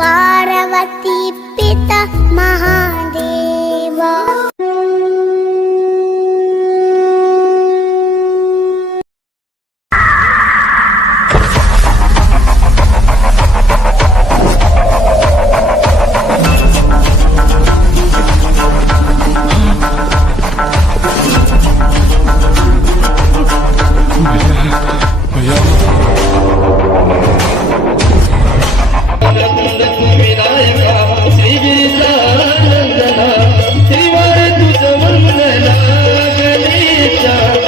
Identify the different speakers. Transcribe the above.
Speaker 1: పార్వతి పిత Mahadeva Yeah.
Speaker 2: Yeah.